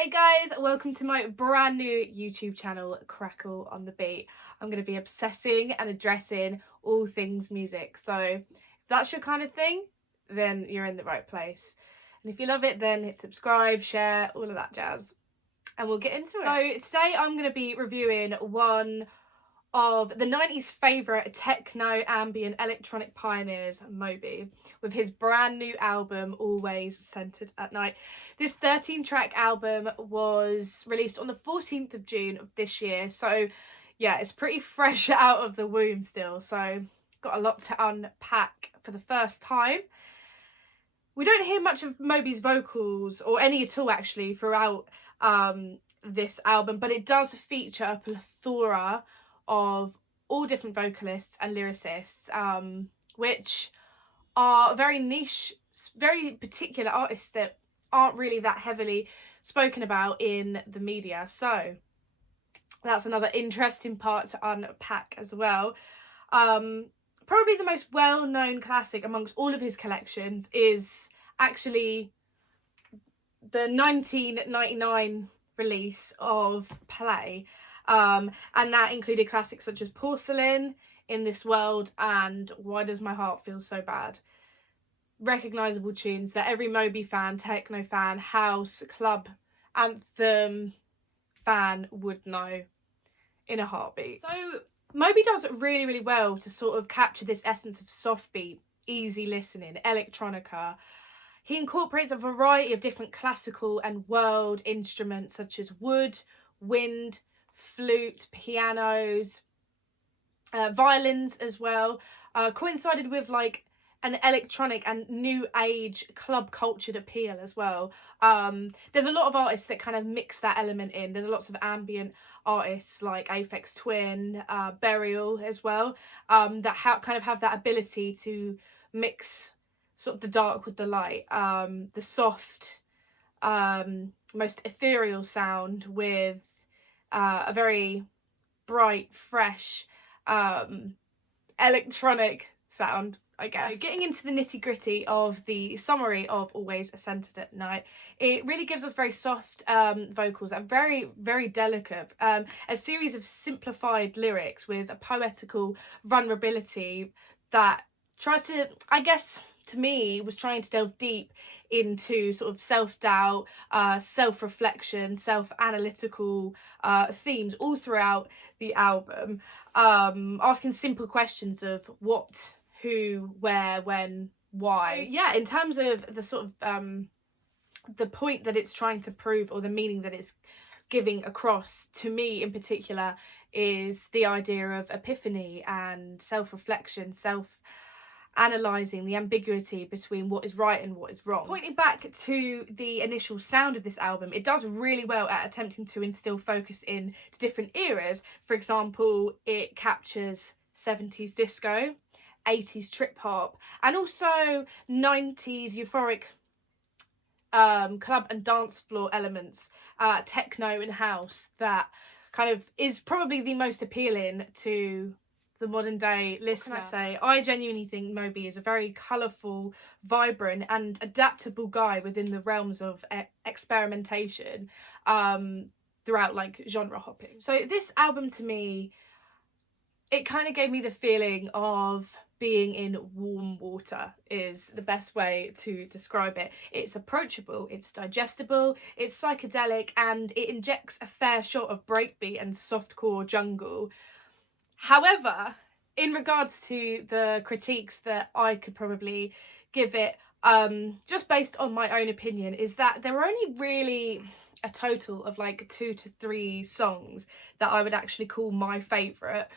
Hey guys, welcome to my brand new YouTube channel, Crackle on the Beat. I'm going to be obsessing and addressing all things music. So if that's your kind of thing, then you're in the right place. And if you love it, then hit subscribe, share, all of that jazz. And we'll get into it. So today I'm going to be reviewing one of the 90s favourite techno ambient electronic pioneers, Moby, with his brand new album Always Centered at Night. This 13-track album was released on the 14th of June of this year, so yeah, it's pretty fresh out of the womb still, so got a lot to unpack for the first time. We don't hear much of Moby's vocals, or any at all actually, throughout this album, but it does feature a plethora of all different vocalists and lyricists, which are very niche, very particular artists that aren't really that heavily spoken about in the media. So that's another interesting part to unpack as well. Probably the most well-known classic amongst all of his collections is actually the 1999 release of Play. And that included classics such as Porcelain, In This World, and Why Does My Heart Feel So Bad? Recognisable tunes that every Moby fan, techno fan, house, club, anthem fan would know in a heartbeat. So Moby does it really, really well to sort of capture this essence of soft beat, easy listening, electronica. He incorporates a variety of different classical and world instruments such as wood, wind, flute, pianos, violins as well, coincided with like an electronic and new age club cultured appeal as well. There's a lot of artists that kind of mix that element in. There's lots of ambient artists like Aphex Twin, Burial as well, that kind of have that ability to mix sort of the dark with the light, the soft, most ethereal sound with a very bright, fresh, electronic sound, I guess. Getting into the nitty-gritty of the summary of Always Centered at Night, it really gives us very soft vocals and very, very delicate, a series of simplified lyrics with a poetical vulnerability that tries to, I guess, to me, was trying to delve deep into sort of self-doubt, self-reflection, self-analytical themes all throughout the album, asking simple questions of what, who, where, when, why. So, yeah, in terms of the sort of the point that it's trying to prove, or the meaning that it's giving across, to me in particular, is the idea of epiphany and self-reflection, analysing the ambiguity between what is right and what is wrong. Pointing back to the initial sound of this album, it does really well at attempting to instill focus in different eras. For example, it captures 70s disco, 80s trip hop, and also 90s euphoric club and dance floor elements, techno and house, that kind of is probably the most appealing to the modern day listener. What can I say? I genuinely think Moby is a very colourful, vibrant and adaptable guy within the realms of experimentation, throughout like genre hopping. So this album, to me, it kind of gave me the feeling of being in warm water, is the best way to describe it. It's approachable, it's digestible, it's psychedelic, and it injects a fair shot of breakbeat and softcore jungle. However, in regards to the critiques that I could probably give it, just based on my own opinion, is that there were only really a total of like 2 to 3 songs that I would actually call my favourite.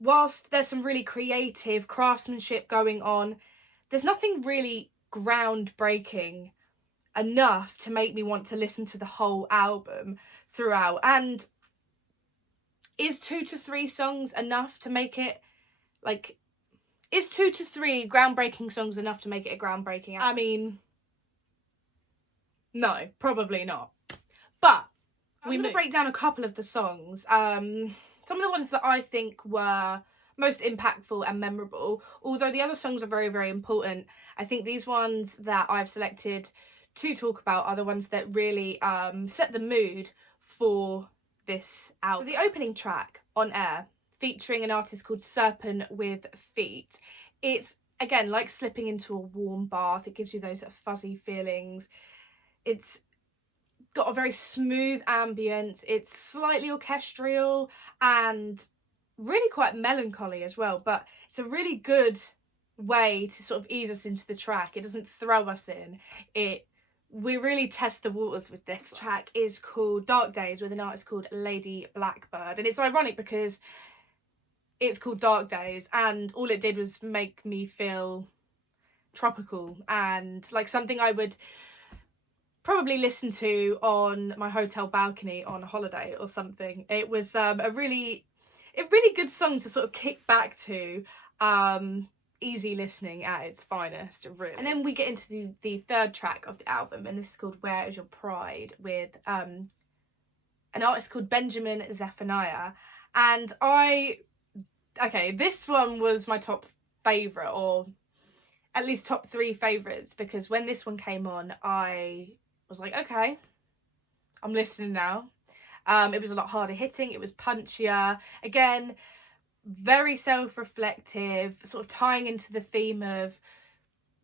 Whilst there's some really creative craftsmanship going on, there's nothing really groundbreaking enough to make me want to listen to the whole album throughout. And is 2 to 3 songs enough to make it, like, is 2 to 3 groundbreaking songs enough to make it a groundbreaking album? I mean, no, probably not. But I'm going to break down a couple of the songs. Some of the ones that I think were most impactful and memorable, although the other songs are very, very important. I think these ones that I've selected to talk about are the ones that really set the mood for this album. So the opening track, On Air, featuring an artist called Serpent with Feet. It's, again, like slipping into a warm bath. It gives you those fuzzy feelings. It's got a very smooth ambience. It's slightly orchestral and really quite melancholy as well, but it's a really good way to sort of ease us into the track. It doesn't throw us in. We really test the waters with this. Track is called Dark Days with an artist called Lady Blackbird, and it's ironic because it's called Dark Days and all it did was make me feel tropical and like something I would probably listen to on my hotel balcony on holiday or something. It was a really good song to sort of kick back to. Easy listening at its finest, really. And then we get into the third track of the album, and this is called Where Is Your Pride, with an artist called Benjamin Zephaniah. And this one was my top favourite, or at least top 3 favourites, because when this one came on, I was like, okay, I'm listening now. It was a lot harder hitting, it was punchier. Again, very self-reflective, sort of tying into the theme of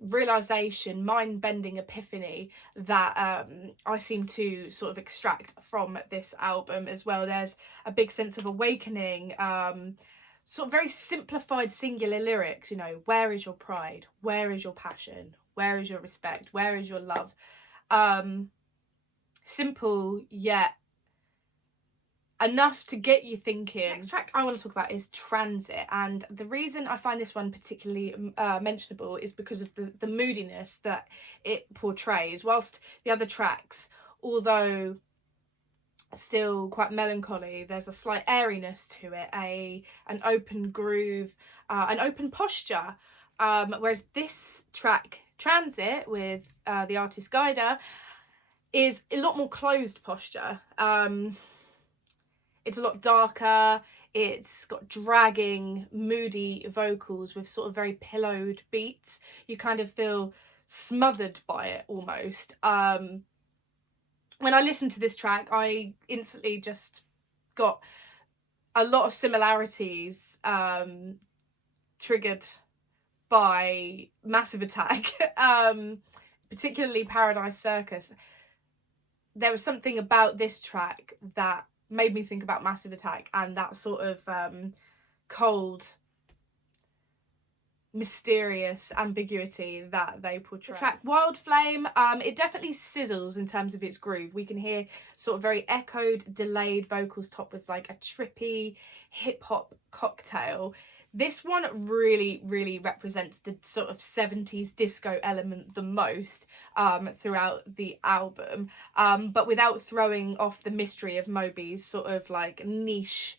realisation, mind-bending epiphany that I seem to sort of extract from this album as well. There's a big sense of awakening, sort of very simplified singular lyrics, you know, where is your pride? Where is your passion? Where is your respect? Where is your love? Simple yet enough to get you thinking. The next track I want to talk about is Transit, and the reason I find this one particularly mentionable is because of the moodiness that it portrays. Whilst the other tracks, although still quite melancholy, there's a slight airiness to it, an open groove, an open posture, whereas this track, Transit, with the artist Guida, is a lot more closed posture. It's a lot darker, it's got dragging, moody vocals with sort of very pillowed beats. You kind of feel smothered by it almost. When I listened to this track, I instantly just got a lot of similarities triggered by Massive Attack, particularly Paradise Circus. There was something about this track that made me think about Massive Attack and that sort of cold, mysterious ambiguity that they portray. The track Wild Flame, it definitely sizzles in terms of its groove. We can hear sort of very echoed, delayed vocals topped with like a trippy hip-hop cocktail. This one really, really represents the sort of 70s disco element the most throughout the album, but without throwing off the mystery of Moby's sort of like niche.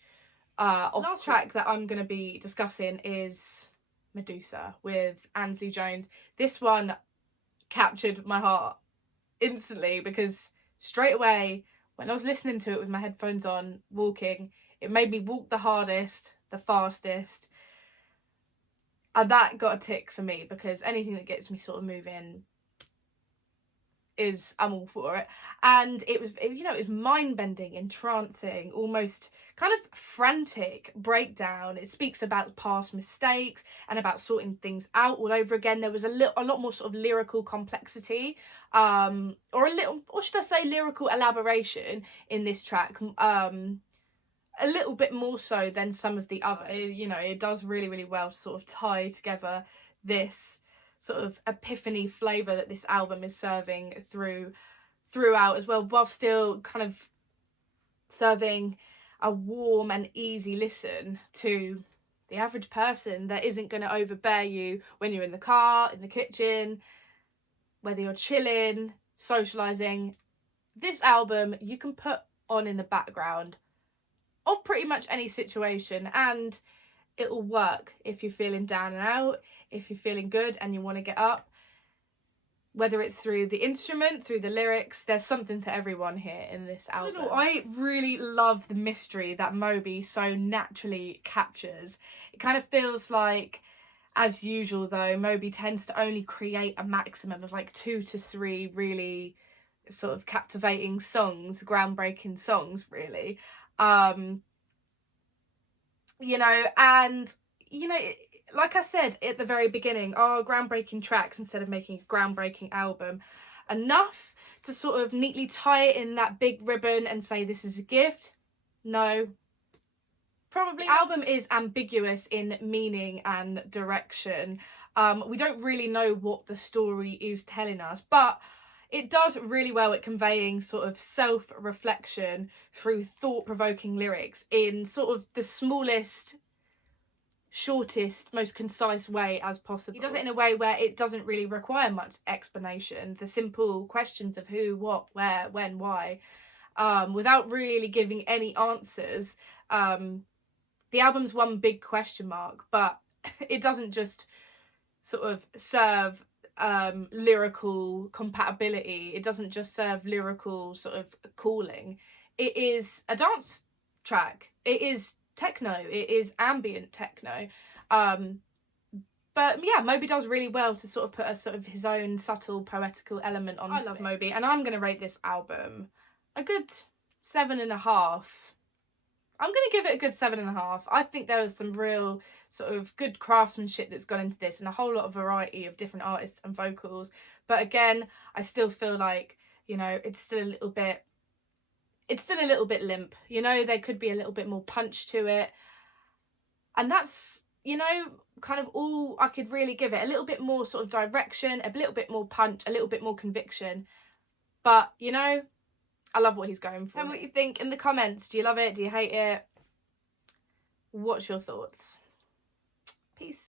Last track that I'm going to be discussing is Medusa with Ansley Jones. This one captured my heart instantly because straight away when I was listening to it with my headphones on, walking, it made me walk the hardest, the fastest. And that got a tick for me because anything that gets me sort of moving I'm all for it. And it was mind-bending, entrancing, almost kind of frantic breakdown. It speaks about past mistakes and about sorting things out all over again. There was a lot more sort of lyrical complexity, or should I say lyrical elaboration in this track. A little bit more so than some of the other. You know, it does really, really well to sort of tie together this sort of epiphany flavour that this album is serving throughout as well, while still kind of serving a warm and easy listen to the average person that isn't going to overbear you when you're in the car, in the kitchen, whether you're chilling, socialising. This album you can put on in the background of pretty much any situation and it'll work if you're feeling down and out, if you're feeling good and you want to get up. Whether it's through the instrument, through the lyrics, there's something for everyone here in this album. I really love the mystery that Moby so naturally captures. It kind of feels like As usual though, Moby tends to only create a maximum of like 2 to 3 really sort of captivating songs, groundbreaking songs really. You know, and you know, like I said at the very beginning, are groundbreaking tracks instead of making a groundbreaking album enough to sort of neatly tie it in that big ribbon and say this is a gift? No. Probably. The album is ambiguous in meaning and direction. We don't really know what the story is telling us, but it does really well at conveying sort of self-reflection through thought-provoking lyrics in sort of the smallest, shortest, most concise way as possible. He does it in a way where it doesn't really require much explanation. The simple questions of who, what, where, when, why, without really giving any answers. The album's one big question mark, but it doesn't just sort of serve lyrical compatibility. It doesn't just serve lyrical sort of calling. It is a dance track. It is techno. It is ambient techno. But yeah, Moby does really well to sort of put a sort of his own subtle poetical element on. I love Moby, and I'm going to rate this album a good 7.5. I'm going to give it a good 7.5. I think there was some real sort of good craftsmanship that's gone into this and a whole lot of variety of different artists and vocals. But again, I still feel like, you know, it's still a little bit limp. You know, there could be a little bit more punch to it. And that's, you know, kind of all I could really give it. A little bit more sort of direction, a little bit more punch, a little bit more conviction. But, you know, I love what he's going for. Tell me what you think in the comments. Do you love it? Do you hate it? What's your thoughts? Peace.